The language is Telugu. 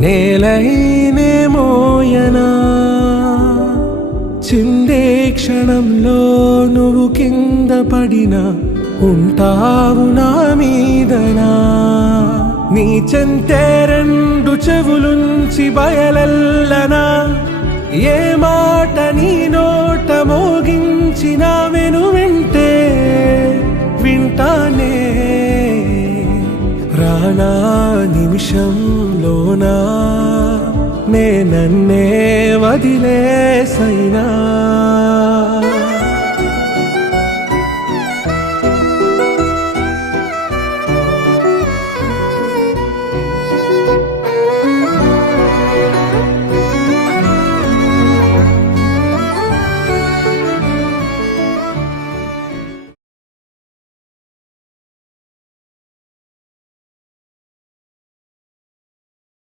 నేలైనే మోయనా చిందే క్షణంలో నువ్వు కింద పడినా ఉంటావు నా మీదనా నీ చెంతే రెండు చెవులుంచి బయలెల్లనా ఏ మాట నీ నోట మోగించిన వింటే వింటానే రానా నిమిషంలోనా నే నన్నే వదిలేసైనా